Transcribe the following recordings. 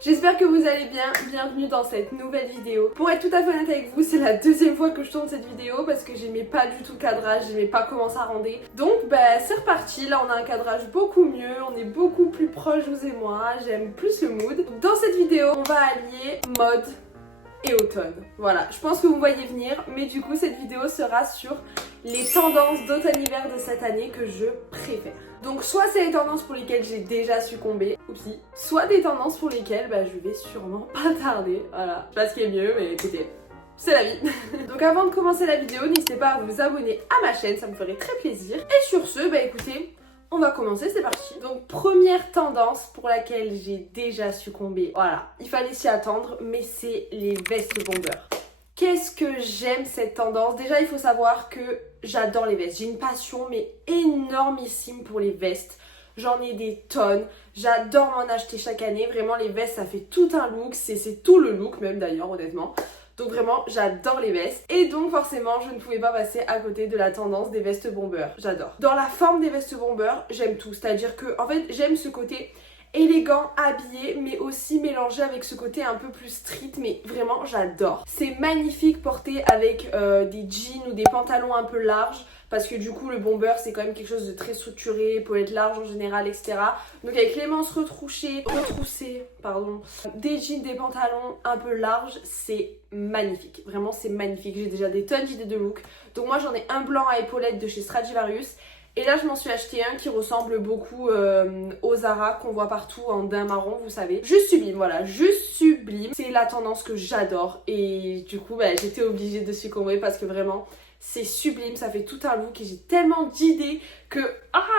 j'espère que vous allez bien, bienvenue dans cette nouvelle vidéo. Pour être tout à fait honnête avec vous, c'est la deuxième fois que je tourne cette vidéo parce que j'aimais pas du tout le cadrage, j'aimais pas comment ça rendait. Donc c'est reparti, là on a un cadrage beaucoup mieux, on est beaucoup plus proche vous et moi, j'aime plus le mood. Dans cette vidéo, on va allier mode et automne. Voilà, je pense que vous voyez venir, mais du coup cette vidéo sera sur les tendances d'automne-hiver de cette année que je préfère. Donc soit c'est les tendances pour lesquelles j'ai déjà succombé, oupsie, soit des tendances pour lesquelles je vais sûrement pas tarder, voilà. Je sais pas ce qui est mieux, mais écoutez, c'est la vie. Donc avant de commencer la vidéo, n'hésitez pas à vous abonner à ma chaîne, ça me ferait très plaisir. Et sur ce, écoutez, on va commencer, c'est parti. Donc première tendance pour laquelle j'ai déjà succombé, voilà, il fallait s'y attendre, mais c'est les vestes bombers. Qu'est-ce que j'aime cette tendance? Déjà il faut savoir que j'adore les vestes, j'ai une passion mais énormissime pour les vestes. J'en ai des tonnes, j'adore m'en acheter chaque année, vraiment les vestes ça fait tout un look, c'est tout le look même d'ailleurs honnêtement. Donc vraiment, j'adore les vestes. Et donc forcément, je ne pouvais pas passer à côté de la tendance des vestes bombers. J'adore. Dans la forme des vestes bombers, j'aime tout. C'est-à-dire que, en fait, j'aime ce côté élégant, habillé, mais aussi mélangé avec ce côté un peu plus street. Mais vraiment, j'adore. C'est magnifique porté avec des jeans ou des pantalons un peu larges. Parce que du coup le bomber c'est quand même quelque chose de très structuré, épaulettes larges en général, etc. Donc avec les manches retroussées, des jeans, des pantalons un peu larges, c'est magnifique. Vraiment c'est magnifique, j'ai déjà des tonnes d'idées de look. Donc moi j'en ai un blanc à épaulettes de chez Stradivarius. Et là je m'en suis acheté un qui ressemble beaucoup au Zara qu'on voit partout en daim marron, vous savez. Juste sublime, voilà, juste sublime. C'est la tendance que j'adore et du coup j'étais obligée de succomber parce que vraiment c'est sublime, ça fait tout un look et j'ai tellement d'idées que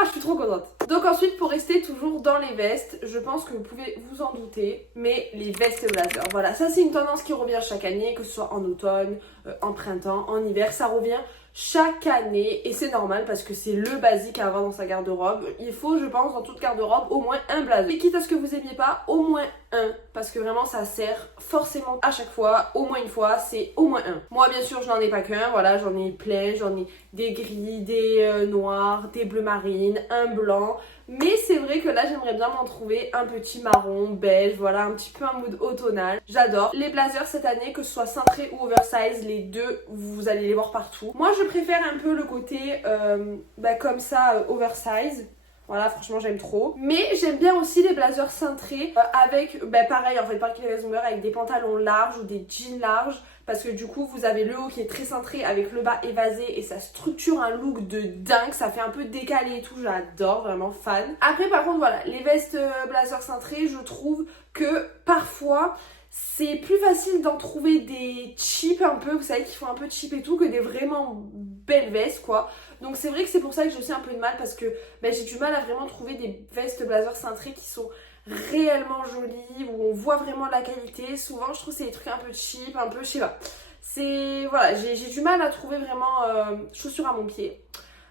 je suis trop contente. Donc ensuite pour rester toujours dans les vestes, je pense que vous pouvez vous en douter, mais les vestes blazer, voilà, ça c'est une tendance qui revient chaque année, que ce soit en automne, en printemps, en hiver, ça revient chaque année et c'est normal parce que c'est le basique à avoir dans sa garde-robe. Il faut, je pense, dans toute garde-robe au moins un blazer. Et quitte à ce que vous aimiez pas, au moins un, parce que vraiment ça sert forcément à chaque fois, au moins une fois, c'est au moins un. Moi bien sûr je n'en ai pas qu'un, voilà, j'en ai plein, j'en ai des gris, des noirs, des bleus marines, un blanc. Mais c'est vrai que là j'aimerais bien m'en trouver un petit marron, beige, voilà, un petit peu un mood automnal. J'adore. Les blazers cette année, que ce soit cintré ou oversize, les deux, vous allez les voir partout. Moi je préfère un peu le côté comme ça, oversize. Voilà, franchement j'aime trop. Mais j'aime bien aussi les blazers cintrés avec, pareil en fait, pas que les vestes bombers, avec des pantalons larges ou des jeans larges. Parce que du coup vous avez le haut qui est très cintré avec le bas évasé et ça structure un look de dingue, ça fait un peu décalé et tout, j'adore, vraiment fan. Après par contre voilà, les vestes blazers cintrés, je trouve que parfois c'est plus facile d'en trouver des cheap un peu, vous savez, qui font un peu cheap et tout, que des vraiment belles vestes quoi. Donc c'est vrai que c'est pour ça que j'ai aussi un peu de mal parce que j'ai du mal à vraiment trouver des vestes blazers cintrés qui sont réellement jolies, où on voit vraiment la qualité. Souvent je trouve que c'est des trucs un peu cheap, un peu, je sais pas. C'est, voilà, j'ai du mal à trouver vraiment chaussures à mon pied.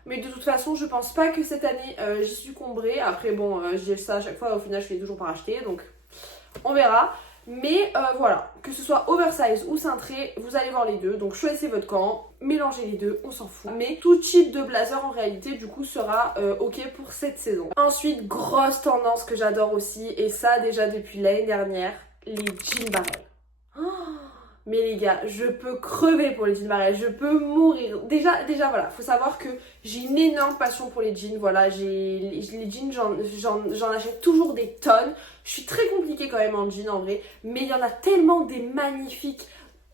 Mais de toute façon je pense pas que cette année j'y succomberai. Après bon, je dis ça à chaque fois, au final je finis toujours par acheter, donc on verra. Mais voilà, que ce soit oversize ou cintré, vous allez voir les deux. Donc choisissez votre camp, mélangez les deux, on s'en fout. Mais tout type de blazer en réalité du coup sera ok pour cette saison. Ensuite, grosse tendance que j'adore aussi, et ça déjà depuis l'année dernière, les jeans barrel. Mais les gars, je peux crever pour les jeans barrel, je peux mourir. Déjà voilà, faut savoir que j'ai une énorme passion pour les jeans, voilà, les jeans, j'en achète toujours des tonnes. Je suis très compliquée quand même en jeans en vrai, mais il y en a tellement des magnifiques.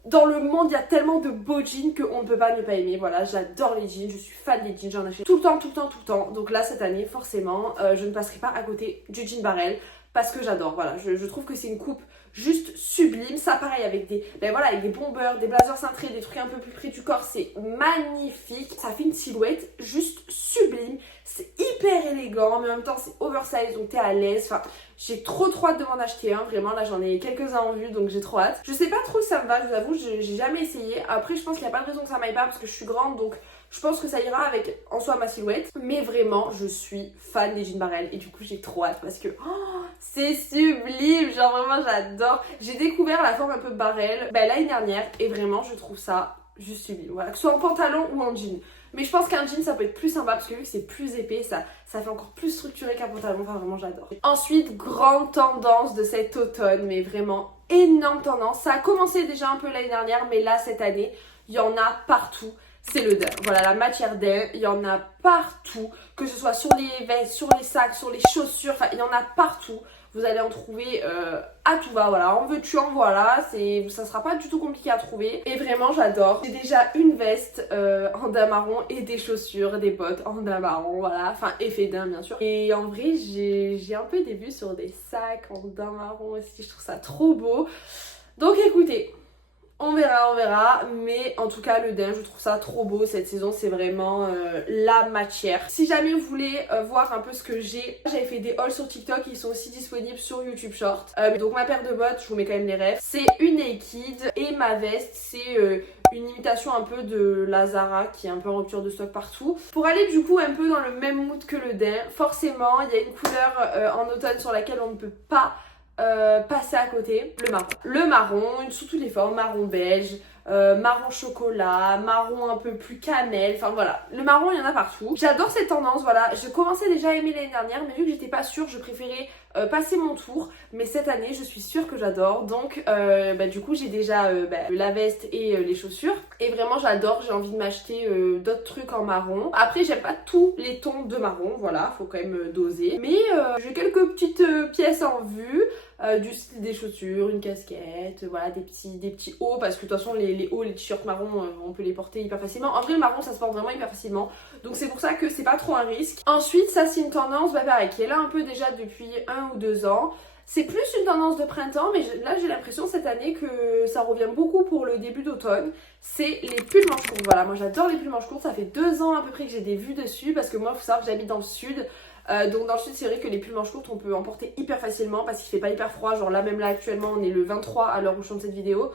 Dans le monde, il y a tellement de beaux jeans qu'on ne peut pas ne pas aimer. Voilà, j'adore les jeans, je suis fan des jeans, j'en achète tout le temps. Donc là, cette année, forcément, je ne passerai pas à côté du jean barrel parce que j'adore. Voilà, je trouve que c'est une coupe juste sublime. Ça pareil avec des avec des bombers, des blazers cintrés, des trucs un peu plus près du corps, c'est magnifique. Ça fait une silhouette juste sublime. C'est hyper élégant, mais en même temps c'est oversize, donc t'es à l'aise. Enfin, j'ai trop hâte de m'en acheter un, vraiment. Là j'en ai quelques-uns en vue, donc j'ai trop hâte. Je sais pas trop si ça me va, je vous avoue, j'ai jamais essayé. Après je pense qu'il n'y a pas de raison que ça m'aille pas parce que je suis grande, donc je pense que ça ira avec en soi ma silhouette. Mais vraiment je suis fan des jeans barrel et du coup j'ai trop hâte parce que c'est sublime, genre vraiment j'adore. J'ai découvert la forme un peu barrel l'année dernière et vraiment je trouve ça juste sublime. Voilà, que ce soit en pantalon ou en jean. Mais je pense qu'un jean ça peut être plus sympa parce que vu que c'est plus épais, ça fait encore plus structuré qu'un pantalon. Enfin vraiment j'adore. Ensuite, grande tendance de cet automne, mais vraiment énorme tendance. Ça a commencé déjà un peu l'année dernière, mais là cette année, il y en a partout. C'est le daim. Voilà, la matière daim, il y en a partout. Que ce soit sur les vestes, sur les sacs, sur les chaussures, enfin il y en a partout. Vous allez en trouver à tout va, voilà, en veux-tu, en voilà, ça sera pas du tout compliqué à trouver. Et vraiment j'adore. J'ai déjà une veste en daim marron et des chaussures, des bottes en daim marron, voilà, enfin effet daim bien sûr. Et en vrai j'ai un peu des vues sur des sacs en daim marron aussi, je trouve ça trop beau. Donc écoutez, on verra, mais en tout cas le daim je trouve ça trop beau cette saison, c'est vraiment la matière. Si jamais vous voulez voir un peu ce que j'avais fait des hauls sur TikTok, ils sont aussi disponibles sur YouTube Short. Donc ma paire de bottes, je vous mets quand même les refs, c'est une Naked et ma veste c'est une imitation un peu de la Zara qui est un peu en rupture de stock partout. Pour aller du coup un peu dans le même mood que le daim, forcément il y a une couleur en automne sur laquelle on ne peut pas passer à côté, le marron sous toutes les formes, marron beige, marron chocolat, marron un peu plus cannelle, enfin voilà, le marron il y en a partout. J'adore cette tendance, voilà, je commençais déjà à aimer l'année dernière mais vu que j'étais pas sûre, je préférais passer mon tour, mais cette année je suis sûre que j'adore, donc du coup j'ai déjà la veste et les chaussures et vraiment j'adore, j'ai envie de m'acheter d'autres trucs en marron. Après j'aime pas tous les tons de marron, voilà, faut quand même doser, mais j'ai quelques petites pièces en vue. Du style des chaussures, une casquette, voilà, des petits hauts, parce que de toute façon les hauts, les t-shirts marrons, on peut les porter hyper facilement. En vrai le marron ça se porte vraiment hyper facilement, donc c'est pour ça que c'est pas trop un risque. Ensuite ça c'est une tendance pareil qui est là un peu déjà depuis 1 ou 2 ans. C'est plus une tendance de printemps, mais là j'ai l'impression cette année que ça revient beaucoup pour le début d'automne. C'est les pulls manches courtes, voilà, moi j'adore les pulls manches courtes, ça fait 2 ans à peu près que j'ai des vues dessus, parce que moi il faut savoir que j'habite dans le sud. Donc dans le sud c'est vrai que les pulls manches courtes on peut en porter hyper facilement parce qu'il fait pas hyper froid, genre là même là actuellement on est le 23 à l'heure où je tourne cette vidéo,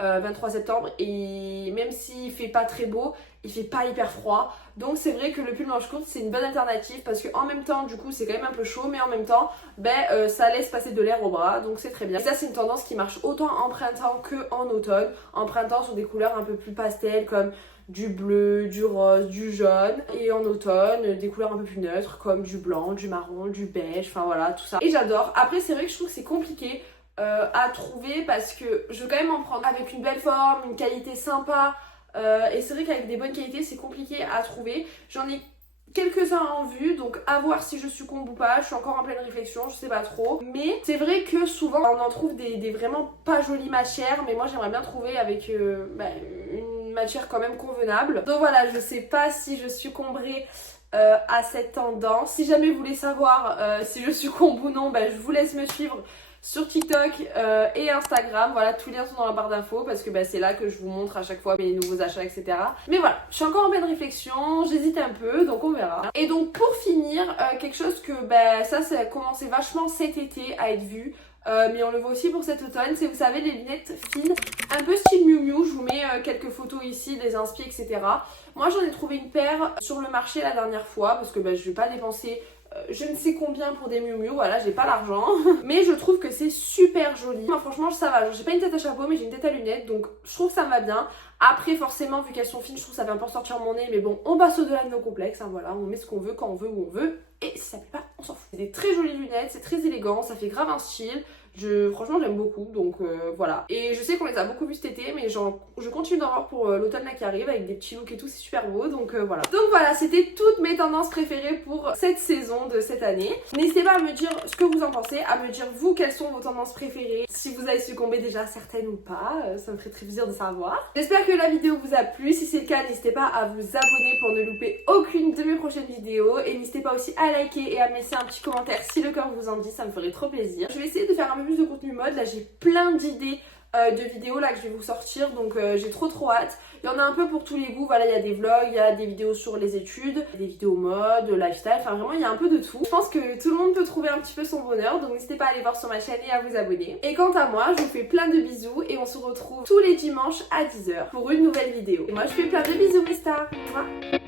23 septembre, et même s'il fait pas très beau, il fait pas hyper froid, donc c'est vrai que le pull manche courte c'est une bonne alternative parce que en même temps du coup c'est quand même un peu chaud, mais en même temps ça laisse passer de l'air au bras, donc c'est très bien. Et ça c'est une tendance qui marche autant en printemps que en automne. En printemps sur des couleurs un peu plus pastel comme du bleu, du rose, du jaune, et en automne des couleurs un peu plus neutres comme du blanc, du marron, du beige, enfin voilà tout ça. Et j'adore. Après c'est vrai que je trouve que c'est compliqué à trouver parce que je veux quand même en prendre avec une belle forme, une qualité sympa, et c'est vrai qu'avec des bonnes qualités c'est compliqué à trouver. J'en ai quelques-uns en vue, donc à voir si je succombe ou pas, je suis encore en pleine réflexion, je sais pas trop. Mais c'est vrai que souvent on en trouve des vraiment pas jolies matières, mais moi j'aimerais bien trouver avec une matière quand même convenable. Donc voilà, je sais pas si je succomberai à cette tendance. Si jamais vous voulez savoir si je succombe ou non, je vous laisse me suivre sur TikTok et Instagram, voilà, tous les liens sont dans la barre d'infos parce que c'est là que je vous montre à chaque fois mes nouveaux achats, etc. Mais voilà, je suis encore en pleine réflexion, j'hésite un peu, donc on verra. Et donc pour finir, quelque chose que ça a commencé vachement cet été à être vu, mais on le voit aussi pour cet automne, c'est vous savez les lunettes fines, un peu style Miu Miu. Je vous mets quelques photos ici, des inspi, etc. Moi j'en ai trouvé une paire sur le marché la dernière fois parce que je vais pas dépenser je ne sais combien pour des Miu Miu, voilà, j'ai pas l'argent. Mais je trouve que c'est super joli. Moi franchement ça va, j'ai pas une tête à chapeau mais j'ai une tête à lunettes, donc je trouve que ça me va bien. Après forcément vu qu'elles sont fines, je trouve que ça va un peu sortir mon nez, mais bon, on passe au-delà de nos complexes, hein, voilà, on met ce qu'on veut, quand on veut, où on veut. Et si ça plaît pas, on s'en fout. C'est des très jolies lunettes, c'est très élégant, ça fait grave un style. Franchement j'aime beaucoup, donc voilà. Et je sais qu'on les a beaucoup vus cet été, mais je continue d'en voir pour l'automne là qui arrive avec des petits looks et tout, c'est super beau, donc voilà. Donc voilà, c'était toutes mes tendances préférées pour cette saison de cette année. N'hésitez pas à me dire ce que vous en pensez, à me dire vous quelles sont vos tendances préférées, si vous avez succombé déjà certaines ou pas, ça me ferait très plaisir de savoir. J'espère que la vidéo vous a plu, si c'est le cas n'hésitez pas à vous abonner pour ne louper aucune de mes prochaines vidéos, et n'hésitez pas aussi à liker et à me laisser un petit commentaire si le cœur vous en dit, ça me ferait trop plaisir. Je vais essayer de faire un peu plus de contenu mode, là j'ai plein d'idées de vidéos là que je vais vous sortir, donc j'ai trop hâte. Il y en a un peu pour tous les goûts, voilà, il y a des vlogs, il y a des vidéos sur les études, des vidéos mode, lifestyle, enfin vraiment il y a un peu de tout. Je pense que tout le monde peut trouver un petit peu son bonheur, donc n'hésitez pas à aller voir sur ma chaîne et à vous abonner. Et quant à moi, je vous fais plein de bisous et on se retrouve tous les dimanches à 10 h pour une nouvelle vidéo. Et moi je fais plein de bisous mes stars. Mouah.